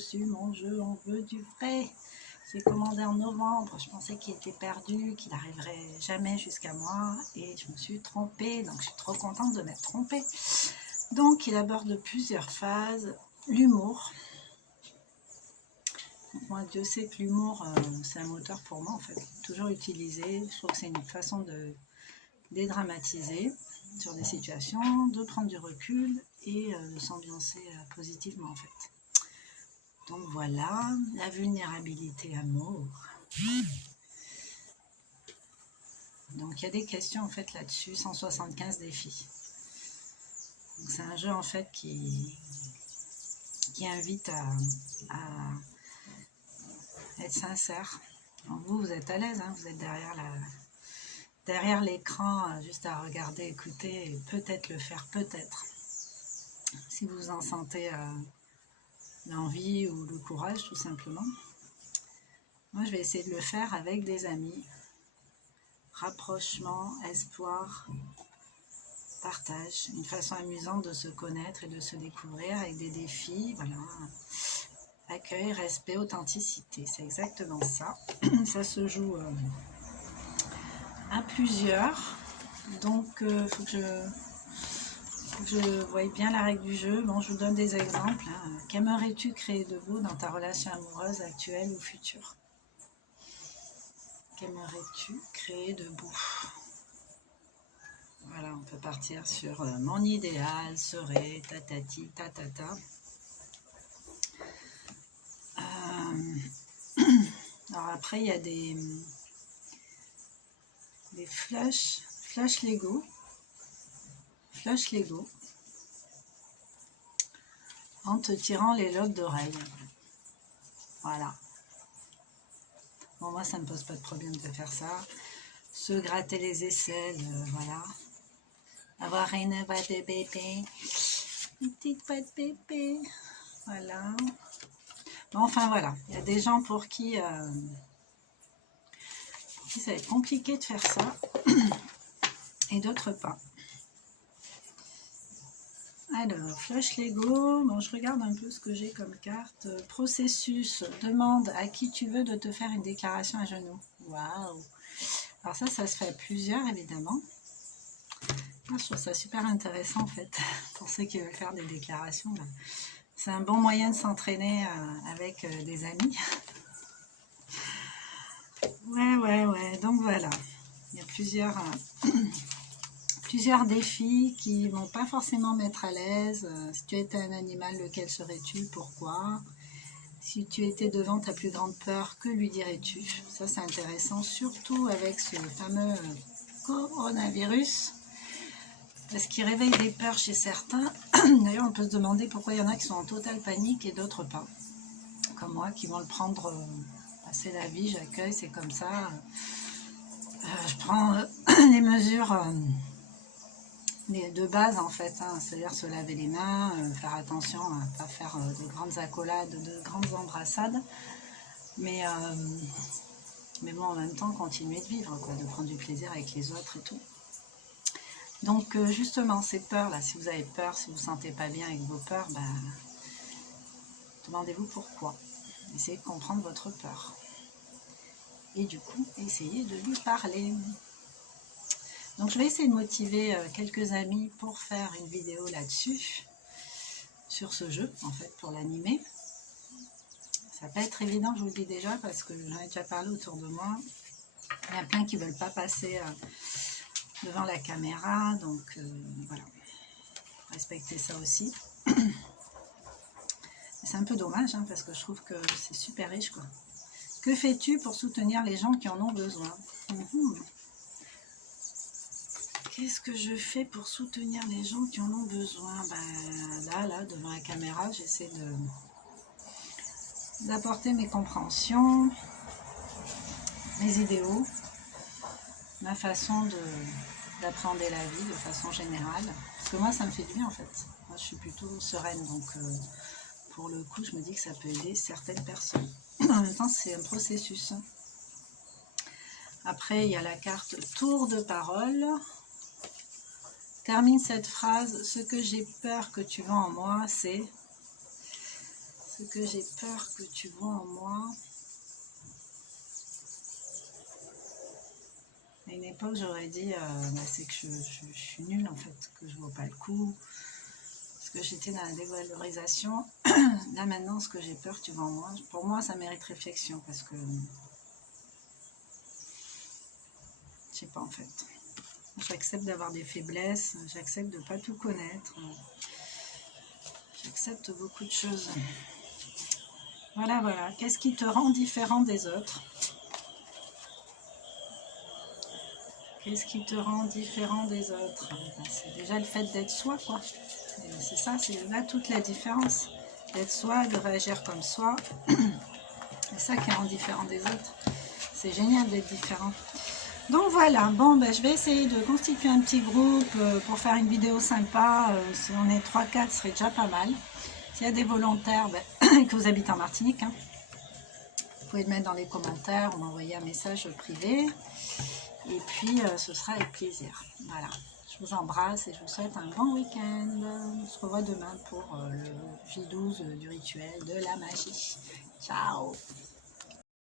reçu mon jeu, on veut du vrai. J'ai commandé en novembre, je pensais qu'il était perdu, qu'il n'arriverait jamais jusqu'à moi et je me suis trompée, donc je suis trop contente de m'être trompée. Donc il aborde plusieurs phases, l'humour. Moi, Dieu sait que l'humour, c'est un moteur pour moi en fait, toujours utilisé. Je trouve que c'est une façon de dédramatiser sur des situations, de prendre du recul et de s'ambiancer positivement en fait. Donc voilà, la vulnérabilité amour. Donc il y a des questions en fait là-dessus, 175 défis. C'est un jeu en fait qui invite à être sincère. Donc vous êtes à l'aise, hein, vous êtes derrière l'écran, juste à regarder, écouter et peut-être le faire, peut-être. Si vous en sentez l'envie ou le courage tout simplement. Moi je vais essayer de le faire avec des amis. Rapprochement, espoir, partage, une façon amusante de se connaître et de se découvrir avec des défis, voilà. Accueil, respect, authenticité, c'est exactement ça. Ça se joue à plusieurs, donc il faut que je voie bien la règle du jeu. Bon, je vous donne des exemples. Hein. Qu'aimerais-tu créer de beau dans ta relation amoureuse actuelle ou future? Qu'aimerais-tu créer de beau? Voilà, on peut partir sur mon idéal serait tatati tatata. Alors après, il y a des flush Lego. Flush Lego. En te tirant les lobes d'oreille. Voilà. Bon, moi, ça ne me pose pas de problème de faire ça. Se gratter les aisselles, voilà. Avoir une voix de bébé. Une petite voix de bébé. Voilà. Bon, enfin, voilà. Il y a des gens pour qui ça va être compliqué de faire ça. Et d'autres pas. Alors, Flush Lego, bon, je regarde un peu ce que j'ai comme carte. Processus, demande à qui tu veux de te faire une déclaration à genoux. Waouh! Alors ça se fait à plusieurs, évidemment. Moi, je trouve ça super intéressant, en fait, pour ceux qui veulent faire des déclarations. C'est un bon moyen de s'entraîner avec des amis. Ouais, donc voilà. Il y a plusieurs défis qui ne vont pas forcément mettre à l'aise. Si tu étais un animal, lequel serais-tu? Pourquoi? Si tu étais devant ta plus grande peur, que lui dirais-tu? Ça, c'est intéressant, surtout avec ce fameux coronavirus, parce qu'il réveille des peurs chez certains. D'ailleurs, on peut se demander pourquoi il y en a qui sont en totale panique et d'autres pas. Comme moi, qui vont le prendre, c'est la vie, j'accueille, c'est comme ça. Je prends les mesures de base en fait, hein, c'est-à-dire se laver les mains, faire attention à ne pas faire de grandes accolades, de grandes embrassades, mais bon, en même temps continuer de vivre, quoi, de prendre du plaisir avec les autres et tout. Donc justement ces peurs là, si vous avez peur, si vous ne vous sentez pas bien avec vos peurs, demandez-vous pourquoi. Essayez de comprendre votre peur. Et du coup, essayez de lui parler. Donc je vais essayer de motiver quelques amis pour faire une vidéo là-dessus, sur ce jeu, en fait, pour l'animer. Ça va pas être évident, je vous le dis déjà, parce que j'en ai déjà parlé autour de moi. Il y a plein qui ne veulent pas passer devant la caméra, donc voilà. Respectez ça aussi. C'est un peu dommage, hein, parce que je trouve que c'est super riche, quoi. Que fais-tu pour soutenir les gens qui en ont besoin? Qu'est-ce que je fais pour soutenir les gens qui en ont besoin? Là, devant la caméra, j'essaie d'apporter mes compréhensions, mes idéaux, ma façon d'appréhender la vie de façon générale. Parce que moi, ça me fait du bien, en fait. Moi, je suis plutôt sereine, donc pour le coup, je me dis que ça peut aider certaines personnes. En même temps, c'est un processus. Après, il y a la carte tour de parole. Termine cette phrase. Ce que j'ai peur que tu vois en moi, c'est Ce que j'ai peur que tu vois en moi. À une époque, j'aurais dit, c'est que je suis nulle en fait, que je ne vaux pas le coup, parce que j'étais dans la dévalorisation. Là maintenant, ce que j'ai peur que tu vois en moi, pour moi, ça mérite réflexion, parce que je sais pas en fait. J'accepte d'avoir des faiblesses, j'accepte de ne pas tout connaître, j'accepte beaucoup de choses. Voilà, voilà. Qu'est-ce qui te rend différent des autres? Qu'est-ce qui te rend différent des autres? C'est déjà le fait d'être soi, quoi. C'est ça, c'est là toute la différence. D'être soi, de réagir comme soi. C'est ça qui rend différent des autres. C'est génial d'être différent. Donc voilà, bon, ben, je vais essayer de constituer un petit groupe pour faire une vidéo sympa. Si on est 3-4, ce serait déjà pas mal. S'il y a des volontaires que vous habitez en Martinique, hein, vous pouvez le mettre dans les commentaires ou m'envoyer un message privé. Et puis, ce sera avec plaisir. Voilà, je vous embrasse et je vous souhaite un bon week-end. On se revoit demain pour le J12 du rituel de la magie. Ciao!